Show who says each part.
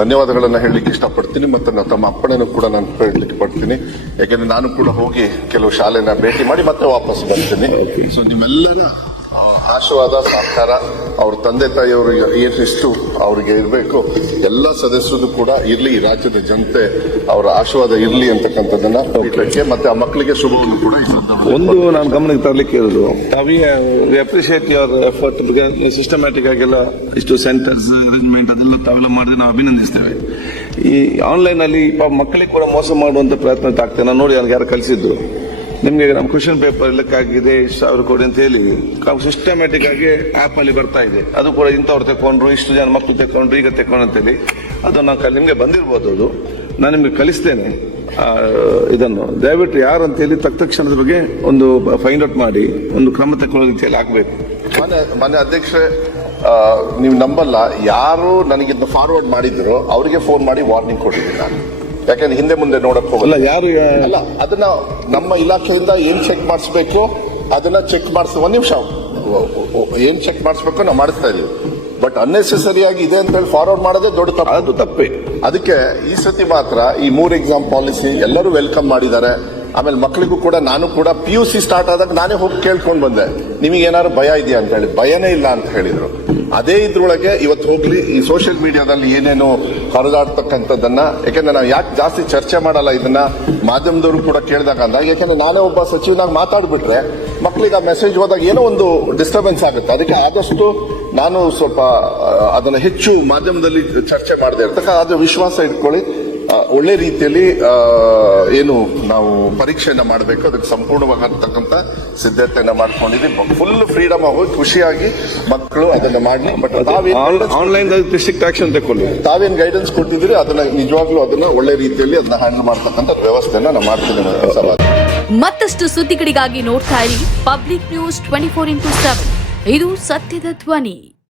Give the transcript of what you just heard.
Speaker 1: ಧನ್ಯವಾದಗಳನ್ನ ಹೇಳಲಿಕ್ಕೆ ಇಷ್ಟಪಡ್ತೀನಿ ಮತ್ತು ನನ್ನ ತಮ್ಮ ಅಪ್ಪಣೆನೂ ಕೂಡ ನಾನು ಹೇಳಲಿಕ್ಕೆ ಪಡ್ತೀನಿ ಯಾಕೆಂದ್ರೆ ನಾನು ಕೂಡ ಹೋಗಿ ಕೆಲವು ಶಾಲೆನ ಭೇಟಿ ಮಾಡಿ ಮತ್ತೆ ವಾಪಸ್ ಬರ್ತೀನಿ. ಸೊ ನಿಮ್ಮೆಲ್ಲರ ಆಶೀರ್ವಾದ ಸಹಕಾರ ಅವ್ರ ತಂದೆ ತಾಯಿಯವರು ಏನಿಷ್ಟು ಅವ್ರಿಗೆ ಇರಬೇಕು. ಎಲ್ಲ ಸದಸ್ಯರು ಕೂಡ ಇರಲಿ ಈ ರಾಜ್ಯದ ಜನತೆ ಅವರ ಆಶೀರ್ವಾದ ಇರಲಿ ಅಂತಕ್ಕಂಥದ್ದನ್ನ ಮತ್ತೆ ಆ ಮಕ್ಕಳಿಗೆ ಶುಭವನ್ನು ಕೂಡ
Speaker 2: ಒಂದು ನಾನು ಗಮನಕ್ಕೆ ತರಲಿಕ್ಕೆ ಇರೋದು. We appreciate your effort systematic ಆಗೆಲ್ಲ ಇಷ್ಟು ಸೆಂಟರ್ಸ್ ಅರೇಂಜ್ಮೆಂಟ್ ಅದೆಲ್ಲ ತಾವೆಲ್ಲ ಮಾಡಿದ್ರೆ ನಾವು ಅಭಿನಂದಿಸ್ತೇವೆ. ಈ ಆನ್ಲೈನ್ ಅಲ್ಲಿ ಮಕ್ಕಳಿಗೆ ಕೂಡ ಮೋಸ ಮಾಡುವಂತ ಪ್ರಯತ್ನ ಆಗ್ತದೆ ನಾನು ನೋಡಿ ನನಗೆ ಯಾರು ಕಲಿಸಿದ್ದು ನಿಮ್ಗೆ ನಮ್ಮ ಕ್ವಶನ್ ಪೇಪರ್ ಲೆಕ್ಕಾಗಿದೆ, ಇಷ್ಟು ಸಾವಿರ ಕೋಟಿ ಅಂತ ಹೇಳಿ ಸಿಸ್ಟಮ್ಯಾಟಿಕ್ ಆಗಿ ಆಪ್ ಅಲ್ಲಿ ಬರ್ತಾ ಇದೆ. ಅದು ಕೂಡ ಇಂಥವ್ರು ತಕೊಂಡ್ರು ಇಷ್ಟು ಜನ ಮಕ್ಕಳು ತಕೊಂಡ್ರು ಈಗ ತಕೊಂಡ್ರು ಅಂತೇಳಿ ಅದು ನಾನು ನಿಮಗೆ ಬಂದಿರ್ಬೋದು ಅದು. ನಾನು ನಿಮ್ಗೆ ಕಲಿಸ್ತೇನೆ ಇದನ್ನು. ದಯವಿಟ್ಟು ಯಾರು ಅಂತ ಹೇಳಿ ತಕ್ಕ ತಕ್ಷಣದ ಬಗ್ಗೆ ಒಂದು ಫೈಂಡ್ ಔಟ್ ಮಾಡಿ, ಒಂದು ಕ್ರಮ ತಕೊಳ್ಳೋ ರೀತಿಯಲ್ಲಿ ಆಗ್ಬೇಕು.
Speaker 1: ಮನೆ ಮನೆ ಅಧ್ಯಕ್ಷರೇ ನೀವು ನಂಬಲ್ಲ, ಯಾರು ನನಗಿಂತ ಫಾರ್ವರ್ಡ್ ಮಾಡಿದ್ರು, ಅವರಿಗೆ ಫೋನ್ ಮಾಡಿ ವಾರ್ನಿಂಗ್ ಕೊಟ್ಟಿದ್ದೀನಿ ನಾನು. ಯಾಕಂದ್ರೆ ಹಿಂದೆ ಮುಂದೆ ನೋಡಕ್ ಹೋಗಲ್ಲ.
Speaker 2: ಯಾರು
Speaker 1: ಅಲ್ಲ ಅದನ್ನ ನಮ್ಮ ಇಲಾಖೆಯಿಂದ ಏನ್ ಚೆಕ್ ಮಾಡಿಸ್ಬೇಕು? ಅದನ್ನ ಚೆಕ್ ಮಾಡಿಸ್ ಒಂದ್ ನಿಮಿಷ. ಏನ್ ಚೆಕ್ ಮಾಡಿಸ್ಬೇಕು ನಾವು ಮಾಡಿಸ್ತಾ ಇದೀವಿ ಬಟ್ ಅನ್ನೆಸೆಸರಿ ಆಗಿ ಇದೆ ಅಂತ ಹೇಳಿ ಫಾರ್ವರ್ಡ್ ಮಾಡೋದೇ ದೊಡ್ಡ ತಪ್ಪು.
Speaker 2: ಅದು ತಪ್ಪೆ.
Speaker 1: ಅದಕ್ಕೆ ಈ ಸತಿ ಮಾತ್ರ ಈ ಮೂರ್ ಎಕ್ಸಾಮ್ ಪಾಲಿಸಿ ಎಲ್ಲರೂ ವೆಲ್ಕಮ್ ಮಾಡಿದ್ದಾರೆ. ಆಮೇಲೆ ಮಕ್ಕಳಿಗೂ ಕೂಡ ನಾನು ಕೂಡ ಪಿ ಯು ಸಿ ಸ್ಟಾರ್ಟ್ ಆದಾಗ ನಾನೇ ಹೋಗಿ ಕೇಳ್ಕೊಂಡು ಬಂದೆ. ನಿಮಗೆ ಏನಾದ್ರು ಭಯ ಇದೆಯಾ ಅಂತ ಹೇಳಿ. ಭಯನೇ ಇಲ್ಲ ಅಂತ ಹೇಳಿದ್ರು. ಅದೇ ಇದ್ರೊಳಗೆ ಇವತ್ತು ಹೋಗ್ಲಿ, ಈ ಸೋಷಿಯಲ್ ಮೀಡಿಯಾದಲ್ಲಿ ಏನೇನು ಹರಿದಾಡ್ತಕ್ಕಂಥದ್ದನ್ನ, ಯಾಕೆಂದ್ರೆ ನಾವು ಯಾಕೆ ಜಾಸ್ತಿ ಚರ್ಚೆ ಮಾಡಲ್ಲ ಇದನ್ನ, ಮಾಧ್ಯಮದವರು ಕೂಡ ಕೇಳಿದಾಗ ಅಂದಾಗ, ಯಾಕೆಂದ್ರೆ ನಾನೇ ಒಬ್ಬ ಸಚಿವನಾಗಿ ಮಾತಾಡ್ಬಿಟ್ರೆ ಮಕ್ಕಳಿಗೆ ಆ ಮೆಸೇಜ್ ಹೋದಾಗ ಏನೋ ಒಂದು ಡಿಸ್ಟರ್ಬೆನ್ಸ್ ಆಗುತ್ತೆ. ಅದಕ್ಕೆ ಆದಷ್ಟು ನಾನು ಸ್ವಲ್ಪ ಅದನ್ನು ಹೆಚ್ಚು ಮಾಧ್ಯಮದಲ್ಲಿ ಚರ್ಚೆ ಮಾಡದೆ ಇರ್ತಕ್ಕ, ಅದು ವಿಶ್ವಾಸ ಇಟ್ಕೊಳ್ಳಿ. ಒಳ್ಳೆ ರೀತಿಯಲ್ಲಿ ಏನು ನಾವು ಪರೀಕ್ಷೆಯನ್ನು ಮಾಡಬೇಕು ಅದಕ್ಕೆ ಸಂಪೂರ್ಣವಾಗಿರ್ತಕ್ಕಂಥ ಸಿದ್ಧತೆಯನ್ನು ಮಾಡ್ಕೊಂಡಿದ್ದೀವಿ. ಫುಲ್ ಫ್ರೀಡಮ್ ಆಗಿ ಖುಷಿಯಾಗಿ ಮಕ್ಕಳು ಅದನ್ನ ಮಾಡಲಿ. ಬಟ್ ತಾವೇನ್
Speaker 2: ಆನ್ಲೈನ್ ಆಕ್ಷನ್ ತಗೊಳ್ಳಿ
Speaker 1: ತಾವೇನು ಗೈಡೆನ್ಸ್ ಕೊಟ್ಟಿದ್ರೆ ಅದನ್ನ ನಿಜವಾಗ್ಲೂ ಅದನ್ನ ಒಳ್ಳೆ ರೀತಿಯಲ್ಲಿ ಅದನ್ನ ಹ್ಯಾಂಡಲ್ ಮಾಡ್ತಕ್ಕಂಥ ವ್ಯವಸ್ಥೆಯನ್ನ ನಾವು ಸಭಾ
Speaker 3: ಮತ್ತಷ್ಟು ಸುದ್ದಿಗಳಿಗಾಗಿ ನೋಡ್ತಾ ಇರಿ. Public news twenty four into seven ಇದು ಸತ್ಯದ ಧ್ವನಿ.